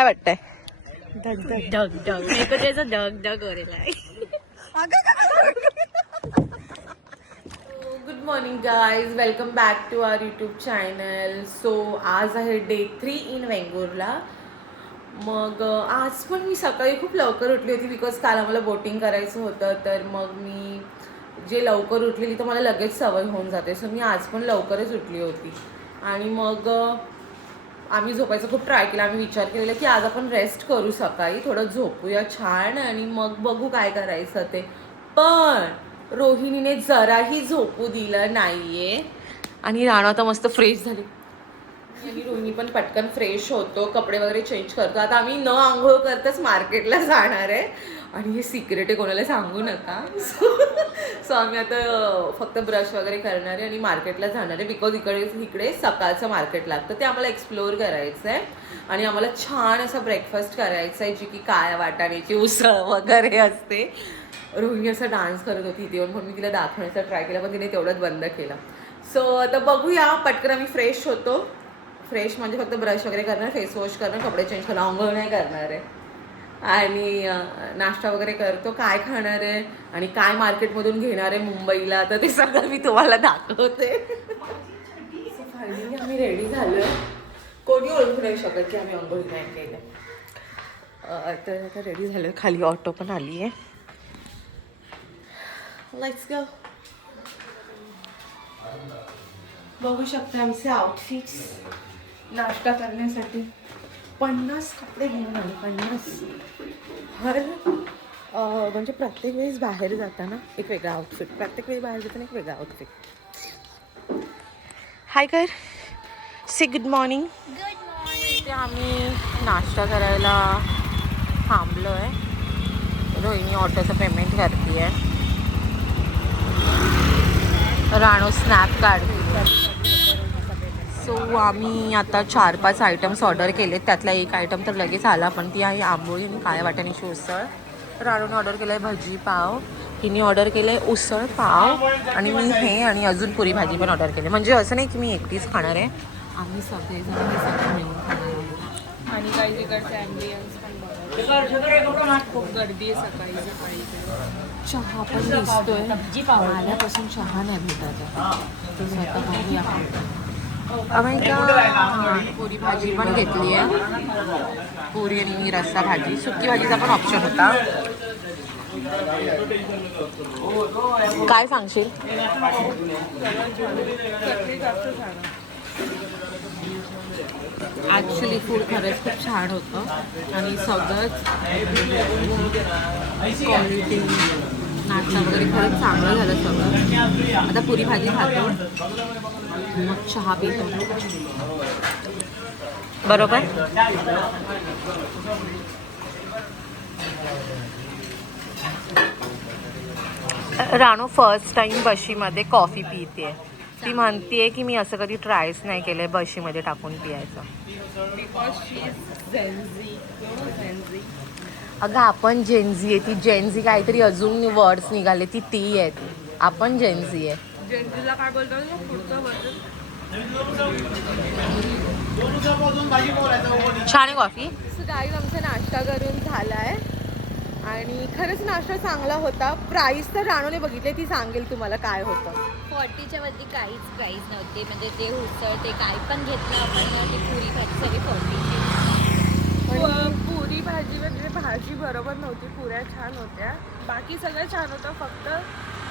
काय वाटतंय? ढग ढग ढग मेरे को जैसा ढग ढग हो रहा है. Good morning guys, welcome back to our YouTube channel. So आज आहे डे 3 इन वेंगुर्ला. मग आज पण मी सकाळी खूप लवकर उठली होती बिकॉज काल आम्हाला बोटिंग करायचं होतं. तर मग मी जे लवकर उठलेली तर मला लगेच सवय होऊन जाते. सो मी आज पण लवकरच उठली होती. आणि मग आम्ही झोपायचं खूप ट्राय केला. आम्ही विचार केलेला की आज आपण रेस्ट करू, सकाळी थोडं झोपूया छान आणि मग बघू काय करायचं ते. पण रोहिणीने जराही झोपू दिलं नाहीये आणि राणा आता मस्त फ्रेश झाली आणि रोहिणी पण पटकन फ्रेश होतो, कपडे वगैरे चेंज करतो. आता आम्ही न आंघोळ करताच मार्केटला जाणार आहे आणि हे सिक्रेट आहे, कोणाला सांगू नका. सो आम्ही आता फक्त ब्रश वगैरे करणार आहे आणि मार्केटला जाणार आहे बिकॉज इकडे सकाळचं मार्केट लागतं, ते आम्हाला एक्सप्लोअर करायचं आहे आणि आम्हाला छान असा ब्रेकफास्ट करायचा आहे, जी की काय वाटाण्याची उसळ वगैरे असते. रोहिणी असा डान्स करत होती इथे येऊन, म्हणून मी तिला दाखवण्याचा ट्राय केला पण तिने तेवढंच बंद केला. सो आता बघूया, पटकन आम्ही फ्रेश होतो. फ्रेश म्हणजे फक्त ब्रश वगैरे करणार, फेस वॉश करणार, कपडे चेंज करणार, आंघोळ नाही करणार आहे आणि नाश्ता वगैरे करतो. काय खाणार आहे आणि काय मार्केटमधून घेणार आहे मुंबईला, तर ते सगळं मी तुम्हाला दाखवते. सो फायनली आम्ही रेडी झालो. कोणी ओळखू नाही शकत की आम्ही आंघोळ नाही केलं. तर आता रेडी झालं, खाली ऑटो पण आली आहे. Let's go. बघू शकता आमचे आउटफिट्स नाश्ता करण्यासाठी. 50 कपडे घेऊन आले, 50. म्हणजे प्रत्येक वेळेस बाहेर जाताना एक वेगळा आउटफिट, प्रत्येक वेळी बाहेर जाताना एक वेगळा आउटफिट. हाय कर, से गुड मॉर्निंग. इथे आम्ही नाश्ता करायला थांबलो आहे. रोहिणी ऑटोचं पेमेंट करते आहे. राणू स्नॅप काढते. सो आम्ही आता 4-5 आयटम्स ऑर्डर केलेत, त्यातला एक आयटम तर लगेच आला, पण ती आहे आंबोळी आणि काळ्या वाटाण्याची उसळ. राणूने ऑर्डर केलं आहे भजी पाव, हिने ऑर्डर केलं आहे उसळ पाव आणि मी हे आणि अजून पुरी भाजी पण ऑर्डर केली. म्हणजे असं नाही की मी एकटीच खाणार आहे, आम्ही सगळेजण मिळून खाणार आहोत. आणि काही तिकडचे ॲम्बियन्स पण बघा, खूप गर्दी आहे सकाळी सकाळी. चहा पण दिसतोय, आल्यापासून चहा नाही भेटत आहे. स्वतः बघूया. आम्ही पुरी भाजी पण घेतली आहे, पुरी आणि रस्सा भाजी. सुकी भाजीचा पण ऑप्शन होता. काय सांगशील? ॲक्च्युली फूड खरंच खूप छान होतं आणि सगळंच क्वालिटी, नाश्ता वगैरे खरंच चांगलं झालं सगळं. आता पुरी भाजी खातो, मग चहा पितो. बरोबर. राणू फर्स्ट टाइम बशीमध्ये कॉफी पिते. ती म्हणते की मी असं कधी ट्रायच नाही केलं आहे बशीमध्ये टाकून पियायचं. अगं आपण जेनझी आहे, ती जेनझी काहीतरी अजून वर्ड्स निघाले, ती आहे. आपण जेनझी आहे. जेनजीला काय बोलतात पुढचं वर्ष. छान आहे कॉफी. सो गाईज आमचा नाश्ता करून झाला आहे आणि खरंच नाश्ता चांगला होता. प्राईस तर राणूने बघितले, ती सांगेल तुम्हाला काय होतं. 40च्या वरती काहीच प्राईस नव्हते, म्हणजे ते उसळ ते काही पण घेतलं आपण, ते पुरी भाजी सगळी 40ची. पुरी भाजी म्हणजे भाजी बरोबर नव्हती, पुऱ्या छान होत्या, बाकी सगळं छान होतं, फक्त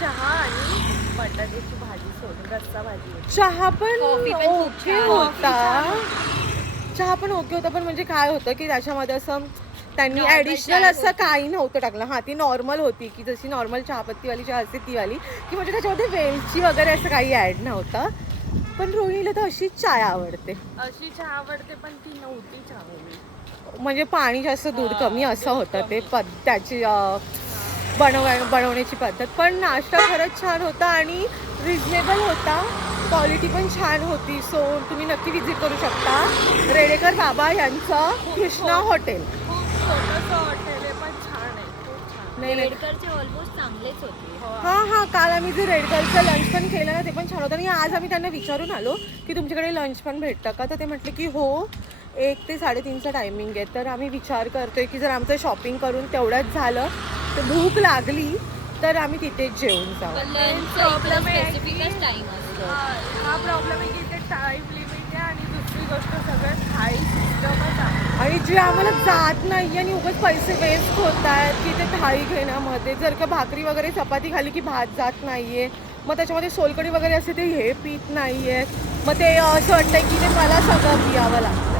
चहा आणि बटाट्याची भाजी सोडून रस्सा भाजी होती. चहा पण ओके होता, चहा पण ओके होता, पण म्हणजे काय होतं की त्याच्यामध्ये असं त्यांनी ॲडिशनल असं काही नव्हतं टाकलं. हां, ती नॉर्मल होती की जशी नॉर्मल चहापत्तीवाली चहा असते ती वाली, की म्हणजे त्याच्यामध्ये वेलची वगैरे असं काही ॲड नव्हतं. पण रोहिणीला तर अशीच चाय आवडते, अशी चहा आवडते, पण ती नव्हती चहा, म्हणजे पाणी जास्त दूध कमी असं होतं ते त्याची बनवण्याची पद्धत. पण नाश्ता खरंच छान होता आणि रिजनेबल होता, क्वालिटी पण छान होती. सो तुम्ही नक्की विजिट करू शकता रेडेकर बाबा यांचं कृष्णा हॉटेल. छोटंसं हॉटेल आहे पण छान आहे, खूप छान. नाही रेडकरचे ऑलमोस्ट चांगलेच होते. हां, काल आम्ही जे रेडकरचं लंच पण केलं ना, ते पण छान होतं. आणि आज आम्ही त्यांना विचारून आलो की तुमच्याकडे लंच पण भेटतं का, तर ते म्हटले की हो, 1 ते 3:30चा टायमिंग आहे. तर आम्ही विचार करतोय की जर आमचं शॉपिंग करून तेवढंच झालं तर भूक लागली तर आम्ही तिथेच जेवून जाऊ. प्रॉब्लेम आहे स्पेसिफिकच टाइम असतो. हा प्रॉब्लेम आहे की इथे टाईम लिमिट आहे आणि दुसरी गोष्ट सगळं थाळी सिस्टमच आहे. आणि जे आम्हाला जात नाही आणि उगाच पैसे वेस्ट होत आहेत की ते थाळी घेण्यामध्ये. जर का भाकरी वगैरे चपाती खाली की भात जात नाही आहे, मग त्याच्यामध्ये सोलकढी वगैरे असते ते हे पीत नाही आहे. मग ते असं वाटतं की ते मला सगळं पियावं लागतं.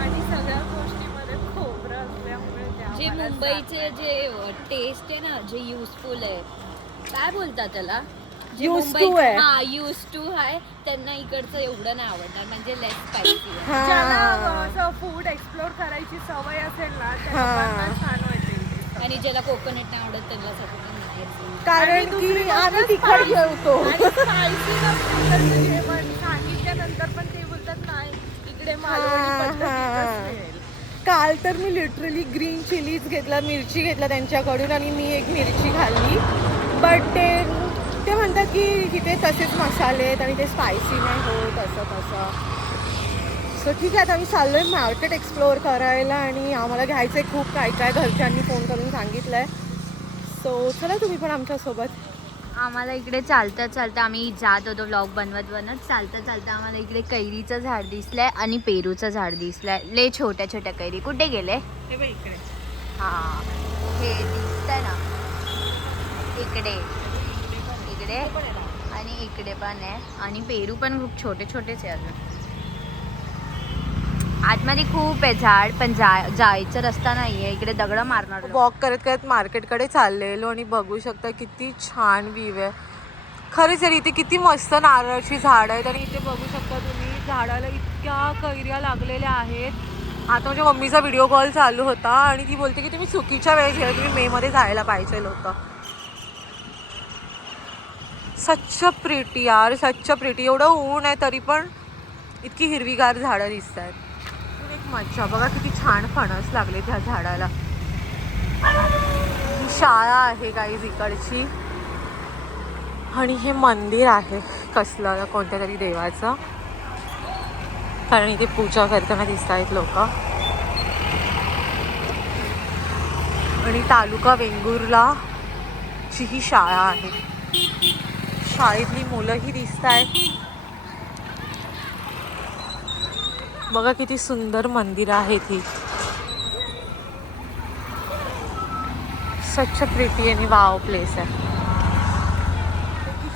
आणि सगळ्या गोष्टीमध्ये खोबरं असल्यामुळे ते जे आम्हाला मुंबईचे जे टेस्ट आहे ना, जे युजफुल आहे, काय बोलतात त्याला, जे Used to मुंबई आहे. हा यूज टू आहे, त्यांना इकडचं एवढं नाही आवडणार, म्हणजे लेस स्पायसी आहे. ज्याला हां. असं फूड एक्सप्लोर करायची सवय असेल ना त्या हा. लोकांना छान वाटेल ते. आणि ज्याला कोकोनट नाही आवडत त्यांना सगळं नाही. कारण की आम्ही तिखट जेवतो. आणि spicy नसेल तर ते जेवण सांगितल्यानंतर पण ते बोलतात नाही इकडे मालवणी हा, पद्धतीतच हा. मिळेल. काल तर मी लिटरली ग्रीन चिलीज घेतला, मिरची घेतला त्यांच्याकडून आणि मी एक मिरची खाल्ली. बट ते म्हणतात की तिथे तसेच मसाले आहेत आणि ते स्पायसी नाही होत असं तसं. सो ठीक आहे, आता आम्ही चाललो आहे मार्केट एक्सप्लोअर करायला आणि आम्हाला घ्यायचं आहे खूप काय काय. घरच्यांनी फोन करून सांगितलं आहे. सो चला तुम्ही पण आमच्यासोबत. आम्हाला इकडे चालता चालता आम्ही जात होतो व्लॉग बनवत चालता चालता आम्हाला इकडे कैरीचं झाड दिसलंय आणि पेरूचं झाड दिसलंय. लय छोट्या छोट्या कैरी. कुठे गेले? हे बघ इकडे. हा, हे दिसतंय ना इकडे, इकडे आणि इकडे पण आहे. आणि पेरू पण खूप छोटे छोटेच आहे अजून. आतमध्ये खूप आहे झाड, पण जायचं रस्ता नाहीये. इकडे दगड मारणार लोक. वॉक करत करत मार्केटकडे चाललेलो आणि बघू शकता किती छान व्ह्यू आहे. खरंच आहे, इथे किती मस्त नारळाची झाड आहेत आणि इथे बघू शकता तुम्ही झाडाला इतक्या कैऱ्या लागलेल्या आहेत. आता माझ्या मम्मीचा व्हिडिओ कॉल चालू होता आणि ती बोलते की तुम्ही चुकीच्या वेळेस गेला, तुम्ही मेमध्ये जायला पाहिजे होतं. सच्च प्रिटी यार, सच्च प्रिटी. एवढं ऊन आहे तरी पण इतकी हिरवीगार झाडं दिसत आहेत. एक मज्जा बघा किती छान फणस लागले त्या झाडाला. ही शाळा आहे गाईज इकडची आणि हे मंदिर आहे कसलं कोणत्या तरी देवाचं, कारण इथे पूजा करताना दिसत आहेत लोक. आणि तालुका वेंगुर्ला ची ही शाळा आहे. शाळेतली मुलंही दिसत आहेत. बघा किती सुंदर मंदिर आहेत ही. स्वच्छ प्रिटी आणि वाव प्लेस आहे.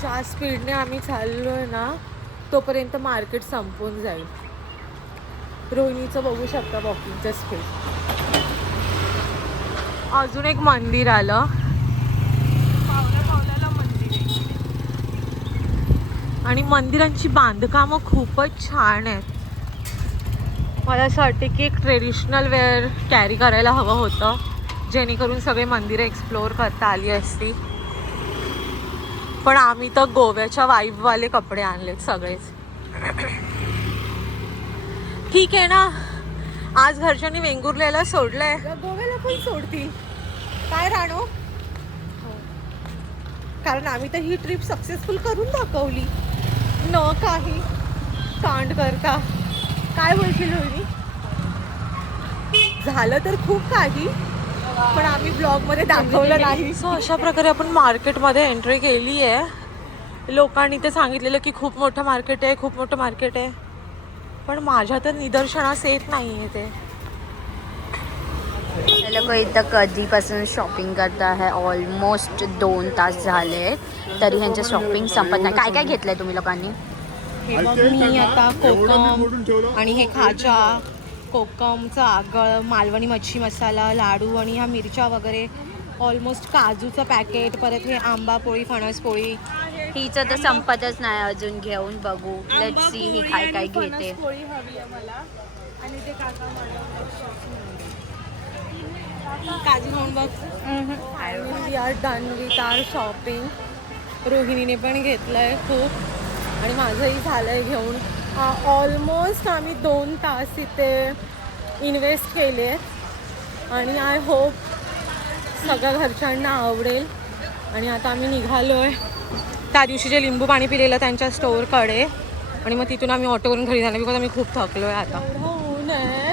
ज्या स्पीडने आम्ही चाललोय ना तोपर्यंत मार्केट संपून जाईल. रोहिणीचं बघू शकता वॉकिंगचं स्पीड. अजून एक मंदिर आलं. पावला मंदिर आहे. आणि मंदिरांची बांधकामं खूपच छान आहेत. मला असं वाटते की एक ट्रेडिशनल वेअर कॅरी करायला हवं होतं, जेणेकरून सगळे मंदिरं एक्सप्लोअर करता आली असती. पण आम्ही तर गोव्याच्या वाईबवाले कपडे आणलेत सगळेच. ठीक आहे ना, आज घरच्यांनी वेंगुर्ल्याला सोडलंय, गोव्याला पण सोडतील काय राणो. कारण आम्ही तर ही ट्रिप सक्सेसफुल करून दाखवली न काही कांड करता. काय बोलशील रोहिणी? झालं तर खूप काही, पण आम्ही ब्लॉगमध्ये दाखवलं नाही. सो अशा प्रकारे आपण मार्केटमध्ये एंट्री केली आहे. लोकांनी ते सांगितलेलं की खूप मोठं मार्केट आहे, खूप मोठं मार्केट आहे, पण माझ्या तर निदर्शनास येत नाही आहे ते. हे लोक इथं कधीपासून शॉपिंग करत आहे. ऑलमोस्ट 2 तास झाले तरी ह्यांचं शॉपिंग संपत नाही. काय काय घेतलंय तुम्ही लोकांनी? हे बघ मी आता कोकम आणि हे खाजा, कोकमचं आगळ, मालवणी मच्छी मसाला, लाडू आणि ह्या मिरच्या वगैरे, ऑलमोस्ट काजूचं पॅकेट, परत हे आंबा पोळी, फणस पोळी. हिचं तर संपतच नाही अजून. घेऊन बघू, लेट्स सी ही काय काय घेते. पोळी हवी आहे मला आणि ते काका काजू खाऊन बघ. We are done with our shopping. रोहिणीने पण घेतलंय खूप आणि माझंही झालंय घेऊन. ऑलमोस्ट आम्ही 2 तास इथे इन्व्हेस्ट केले आणि आय होप सगळ्या घरच्यांना आवडेल. आणि आता आम्ही निघालो आहे त्या दिवशी जे लिंबू पाणी पिलेलं त्यांच्या स्टोअरकडे, आणि मग तिथून आम्ही ऑटो करून घरी जाणार, बिकॉज आम्ही खूप थकलो आहे आता. ऊन आहे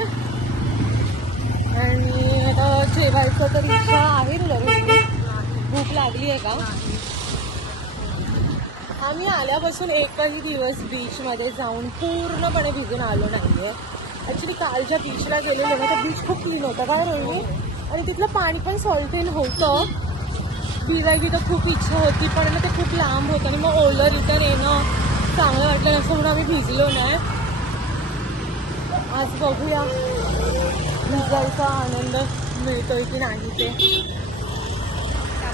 जेवायचं तर इच्छा आहे तुला रोहिणी? भूक लागली आहे का? आम्ही आल्यापासून एकही दिवस बीचमध्ये जाऊन पूर्णपणे भिजून आलो नाहीये. ॲक्च्युली काल ज्या बीचला गेलेलो ना, तर बीच खूप क्लीन होतं काय रोहिणी, आणि तिथलं पाणी पण सॉल्टेन होतं. भिजायची तर खूप इच्छा होती, पण ना ते खूप लांब होतं आणि मग ओलं रिटर्न येणं चांगलं वाटलं नसतं म्हणून आम्ही भिजलो नाही. आज बघूया भिजायचा आनंद मिळतोय की नाही ते.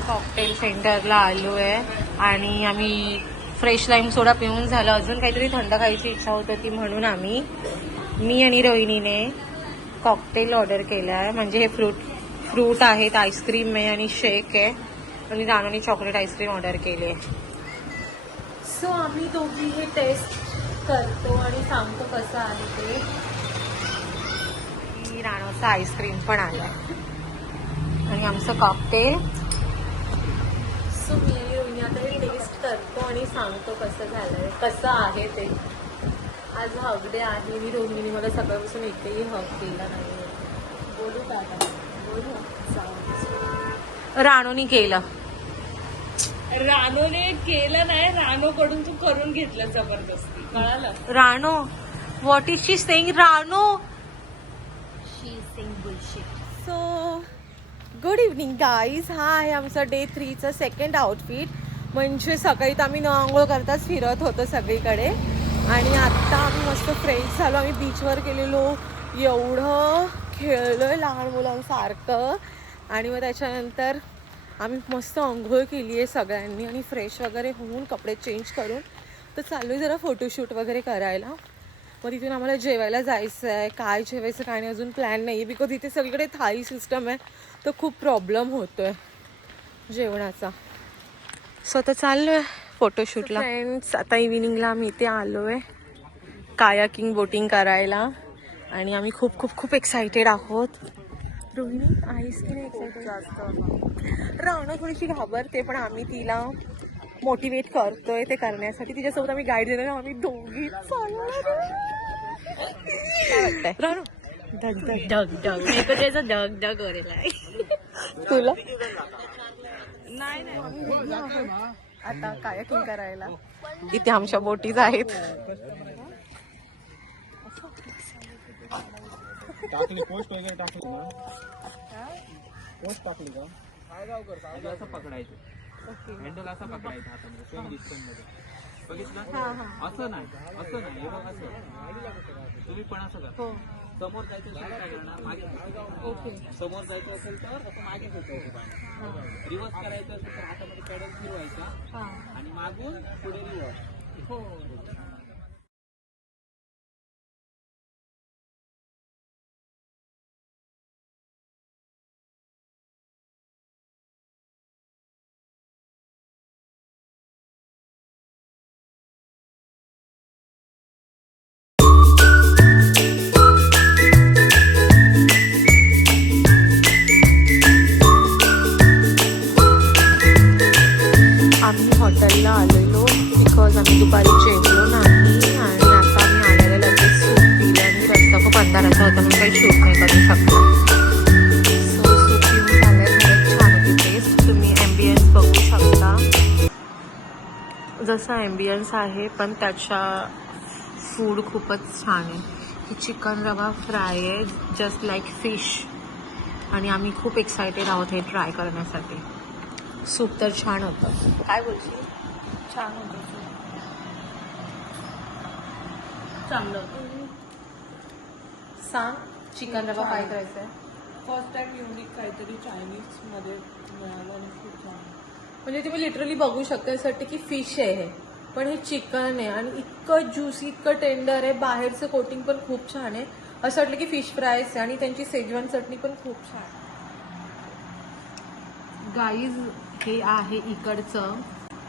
कॉकटेल सेंटरला आलो आहे आणि आम्ही फ्रेश लाईम सोडा पिऊन झालं. अजून काहीतरी थंड खायची इच्छा होत होती म्हणून मी आणि रोहिणीने कॉकटेल ऑर्डर केलं आहे. म्हणजे हे फ्रूट आहेत, आईस्क्रीम आहे आणि शेक आहे, आणि रानोनी चॉकलेट आईस्क्रीम ऑर्डर केली आहे. सो आम्ही दोघी हे टेस्ट करतो आणि सांगतो कसं आहे ते. रानोचा आईस्क्रीम पण आला आणि आमचं कॉकटेल. सो मी आणि रोहिणी आता हे टेस्ट करतो आणि सांगतो कसं झालंय, कसं आहे ते. आज हग डे आहे. मी रोहिणीने मला सकाळपासून एकही हग केला नाही. बोलू का आता? बोलू. रानोनी केलं. रानोने केलं नाही, रानोकडून तू करून घेतलं जबरदस्ती, कळालं? रानो, what is she saying? Rano, she is saying bullshit. So good evening guys. हा आहे आमचा डे 3चा सेकंड आउटफिट. म्हणजे सकाळी तर आम्ही न आंघोळ करताच फिरत होतो सगळीकडे, आणि आत्ता आम्ही मस्त फ्रेश झालो. आम्ही बीचवर गेलेलो, एवढं खेळलोय लहान मुलांसारखं, आणि मग त्याच्यानंतर आम्ही मस्त आंघोळ केली आहे सगळ्यांनी, आणि फ्रेश वगैरे होऊन कपडे चेंज करून तर चालू आहे जरा फोटोशूट वगैरे करायला. मग तिथून आम्हाला जेवायला जायचं आहे. काय जेवायचं काय नाही अजून प्लॅन नाही आहे, बिकॉज इथे सगळीकडे थाळी सिस्टम आहे, तर खूप प्रॉब्लेम होतो आहे जेवणाचा. सो आता चाललो आहे फोटोशूटला. फ्रेंड्स, आता इव्हिनिंगला आम्ही इथे आलो आहे कायाकिंग बोटिंग करायला, आणि आम्ही खूप खूप खूप एक्सायटेड आहोत. रोहिणी आहेस की नाही एक्सायटेड? जास्त. राणा थोडीशी घाबरते, पण आम्ही तिला मोटिवेट करतोय ते करण्यासाठी. तिच्यासोबत आम्ही गाईड देणार, आम्ही दोघी चालणार. काय वाटतंय राणू? डग डग डग मी तर त्याचं डग डग वरेला आहे. तुला? नाही नाही, आम्ही रेडी आहोत आता कायाकिंग करायला. इथे आमच्या बोटीज आहेत. टाकली पोस्ट वगैरे टाकली ना, पोस्ट टाकली का असं पकडायचं, हँडल असा पकडायचा हातामध्ये स्विंग डिस्टन्स मध्ये. बघितलं? असं नाही, असं नाही, हे बघ असं. तुम्ही पण असं करा. समोर जायचं असेल काय करणार, मागे. ओके, समोर जायचं असेल तर असं मागे फिरवायचं पाणी. रिव्हर्स करायचं असेल तर हातामध्ये पॅडल फिरवायचा आणि मागून पुढे रिव्हर्स. हो. आम्ही हॉटेलला आलेलो बिकॉज आम्ही दुपारी जेवलो नाही, आणि आता आम्ही आलेलं लगेच सूप पिलं, आणि रस्ता खूप अंधाराचा होता म्हणून काही शूट नाही करू शकलो. सो सूप पिऊन झालं, खूप छान होती टेस्ट. तुम्ही ॲम्बियन्स बघू शकता, जसं ॲम्बियन्स आहे पण त्याच्या फूड खूपच छान आहे. ही चिकन रवा फ्राय आहे, जस्ट लाईक फिश, आणि आम्ही खूप एक्सायटेड आहोत हे ट्राय करण्यासाठी. सूप तर छान होतं. काय बोलशील? छान होतं, चांगलं होतं. सांग, चिकन रवा फ्राय करायचं आहे. फर्स्ट टाइम युनिक काहीतरी चायनीज मध्ये मिळालं आणि खूप छान. म्हणजे तुम्ही लिटरली बघू शकता यासाठी की फिश आहे हे, पण हे चिकन आहे, आणि इतकं ज्युसी, इतकं टेंडर आहे. बाहेरचं कोटिंग पण खूप छान आहे. असं वाटलं की फिश फ्रायच आहे, आणि त्यांची शेजवान चटणी पण खूप छान आहे. गाईज, हे आहे इकडचं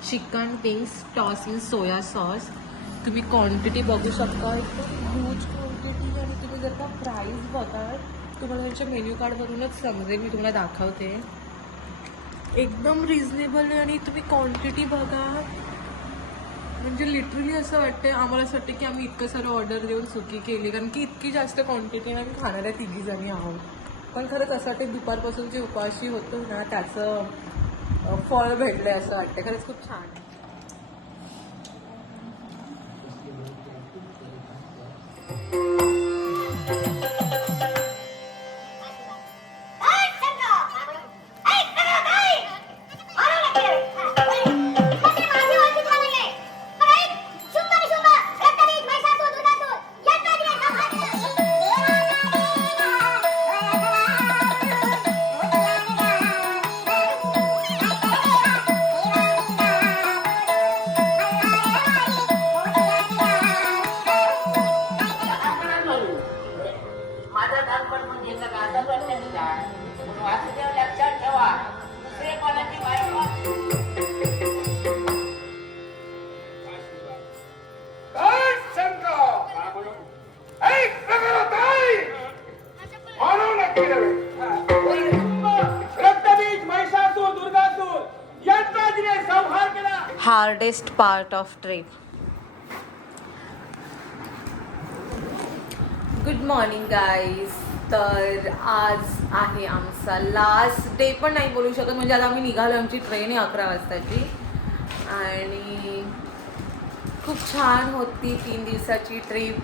chicken wings toss in soya sauce. तुम्ही क्वांटिटी बघू शकता, एकदम ह्यूज क्वांटिटी, आणि तुम्ही जर का प्राईस बघाल तुम्हाला त्यांच्या मेन्यू कार्डवरूनच समजेल. मी तुम्हाला दाखवते, एकदम रिझनेबल आहे, आणि तुम्ही क्वांटिटी बघा. म्हणजे लिटरली असं वाटतं, आम्हाला असं वाटतं की आम्ही इतकं सारं ऑर्डर देऊन चुकी केली, कारण की इतकी जास्त क्वांटिटी आम्ही खाणाऱ्या 3 जणी आहोत. पण खरंच असं वाटतं दुपारपासून जे उपाशी होतो ना त्याचं फळ भेटलंय असं वाटतं. खरंच खूप छान आहे. Hardest part of trip. Good morning guys. तर आज आहे आमचा लास्ट डे पण नाही बोलू शकत, म्हणजे आता आम्ही निघालो. आमची ट्रेन आहे 11 वाजताची आणि खूप छान होती 3 दिवसाची ट्रिप.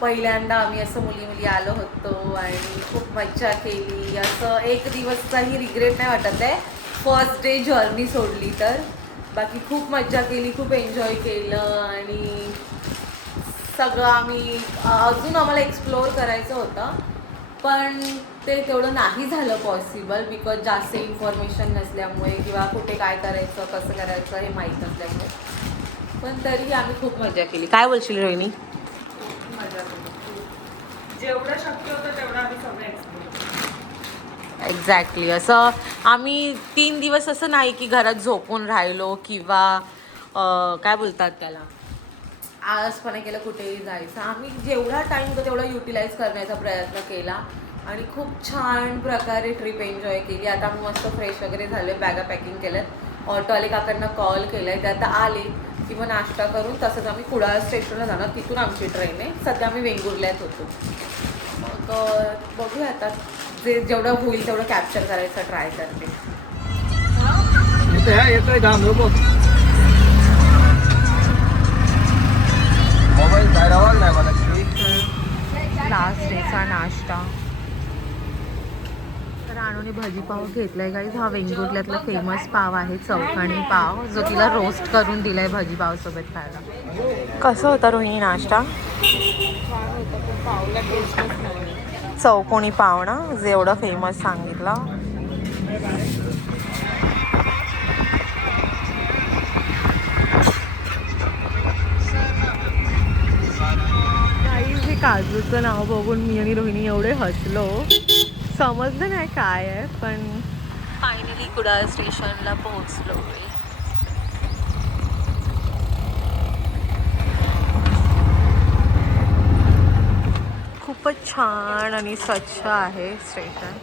पहिल्यांदा आम्ही असं मुली आलो होतो आणि खूप मज्जा केली. असं एक दिवसचाही रिग्रेट नाही वाटत आहे फर्स्ट डे जर्नी सोडली तर. बाकी खूप मज्जा केली, खूप एन्जॉय केलं आणि सगळं आम्ही अजून आम्हाला एक्सप्लोअर करायचं होतं पण ते तेवढं नाही झालं पॉसिबल बिकॉज जास्त इन्फॉर्मेशन नसल्यामुळे किंवा कुठे काय करायचं कसं करायचं हे माहीत नसल्यामुळे. पण तरीही आम्ही खूप मजा केली. काय बोलशील रोहिणी? मजा केली. जेवढं शक्य होतं तेवढं आम्ही सगळं एक्सप्लोर. एक्झॅक्टली. असं आम्ही 3 दिवस असं नाही की घरात झोपून राहिलो किंवा काय बोलतात त्याला आळसपणा केलं कुठेही जायचं. आम्ही जेवढा टाईम होता तेवढा युटिलाइज करण्याचा प्रयत्न केला आणि खूप छान प्रकारे ट्रिप एन्जॉय केली. आता आम्ही मस्त फ्रेश वगैरे झाले, बॅगा पॅकिंग केलं. ऑटोवाले काकांना कॉल केला आहे, ते आता आले की मग नाश्ता करून तसंच आम्ही कुडाळ स्टेशनला जाणार. तिथून आमची ट्रेन आहे. सध्या आम्ही वेंगुर्ल्यात होतो. मग बघूया आता जेवढं होईल तेवढं कॅप्चर करायचं ट्राय करते. लास्ट डेचा नाश्ता. तर आणूने भाजीपाव घेतलाय गाईज. हा वेंगुर्ल्यातला फेमस पाव आहे, चौकणी पाव, जो तिला रोस्ट करून दिलाय भाजीपाव सोबत खायला. कसं होता रोहिणी नाश्ता? छान होतं पण पावला टेस्टच नाही. चौकोनी पाव ना, जेवढं फेमस सांगितलं. हे काजूचं नाव बघून मी आणि रोहिणी एवढे हसलो, समजलं नाही काय आहे. पण फायनली कुडाळ स्टेशनला पोहोचलो. खूपच छान आणि स्वच्छ आहे स्टेशन.